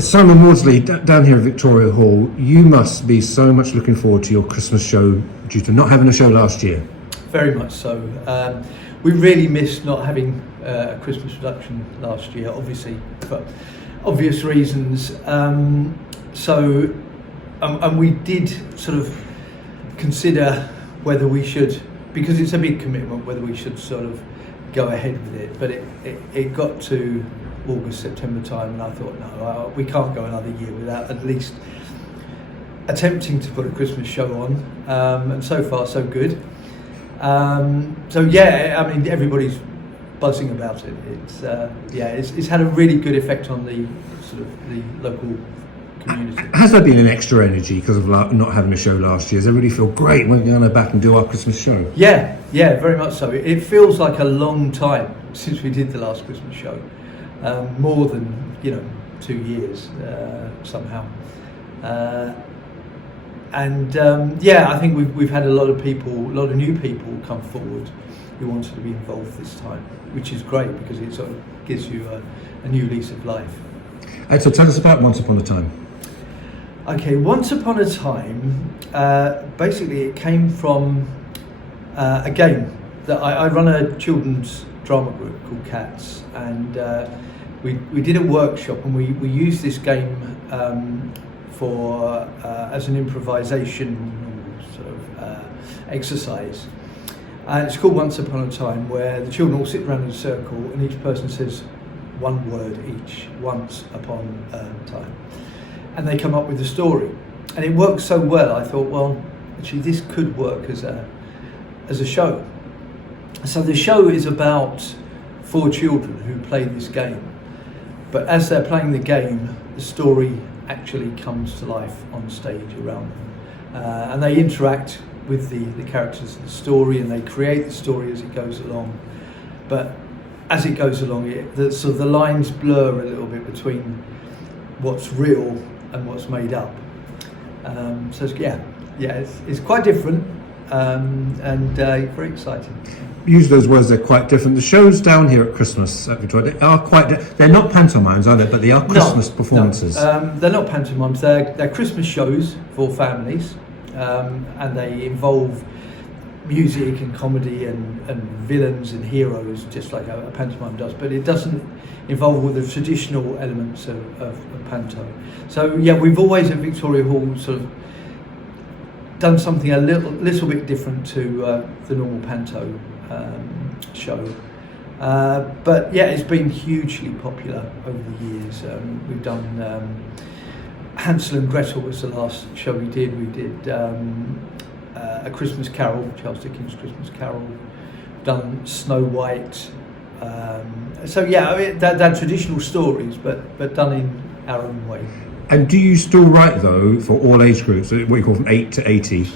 Simon Mawdsley, down here at Victoria Hall, you must be so much looking forward to your Christmas show due to not having a show last year. Very much so. We really missed not having a Christmas production last year, obviously, for obvious reasons. And we did sort of consider whether we should, because it's a big commitment, whether we should sort of go ahead with it. But it got to August, September time, and I thought, no, we can't go another year without at least attempting to put a Christmas show on. And so far, so good. So yeah, I mean, everybody's buzzing about it. It's had a really good effect on the sort of the local community. Has there been an extra energy because of not having a show last year? Does everybody feel great when we're going to go back and do our Christmas show? Yeah, very much so. It feels like a long time since we did the last Christmas show, more than 2 years somehow. I think we've had a lot of new people come forward who wanted to be involved this time, which is great because it sort of gives you a new lease of life. And so tell us about Once Upon a Time. Okay, Once Upon a Time, basically it came from a game that I run a children's drama group called Cats, and we did a workshop and we used this game for as an improvisation sort of exercise. And it's called Once Upon a Time, where the children all sit around in a circle and each person says one word each, once upon a time. And they come up with a story. And it worked so well, I thought, well, actually this could work as a show. So the show is about 4 children who play this game. But as they're playing the game, the story actually comes to life on stage around them. And they interact with the characters of the story, and they create the story as it goes along. But as it goes along, the lines blur a little bit between what's real and what's made up. So it's quite different and very exciting. Use those words, they're quite different. The shows down here at Christmas at Victoria, they're not pantomimes, are they? But they are Christmas performances. No, they're not pantomimes, they're Christmas shows for families, and they involve music and comedy and villains and heroes, just like a pantomime does, but it doesn't involve all the traditional elements of panto. So yeah, we've always at Victoria Hall sort of done something a little bit different to the normal panto show. But yeah, it's been hugely popular over the years. We've done Hansel and Gretel was the last show we did. We did A Christmas Carol, Charles Dickens' Christmas Carol. Done Snow White. So yeah, I mean, they're traditional stories, but done in our own way. And do you still write though for all age groups? What you call from 8 to 80?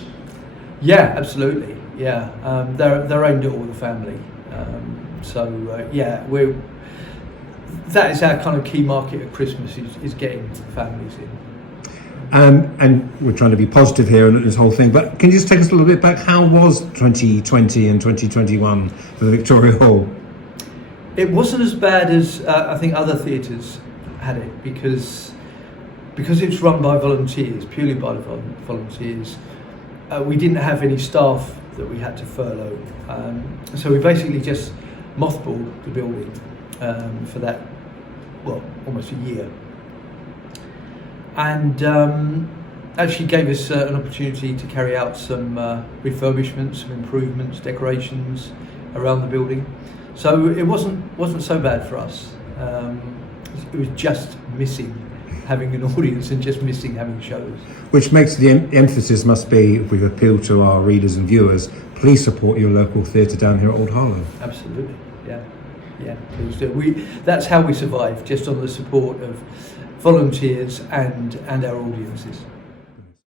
Yeah, absolutely. Yeah, they're aimed at all the family. That is our kind of key market at Christmas is getting families in. And we're trying to be positive here in this whole thing, but can you just take us a little bit back? How was 2020 and 2021 for the Victoria Hall? It wasn't as bad as I think other theatres had it, because it's run by volunteers, purely by volunteers. We didn't have any staff that we had to furlough, so we basically just mothballed the building for that, almost a year. And actually gave us an opportunity to carry out some refurbishments, some improvements, decorations around the building. So it wasn't so bad for us. It was just missing having an audience and just missing having shows. Which makes the emphasis must be, if we appeal to our readers and viewers, please support your local theatre down here at Old Harlow. Absolutely, yeah, please do. That's how we survive, just on the support of volunteers and our audiences.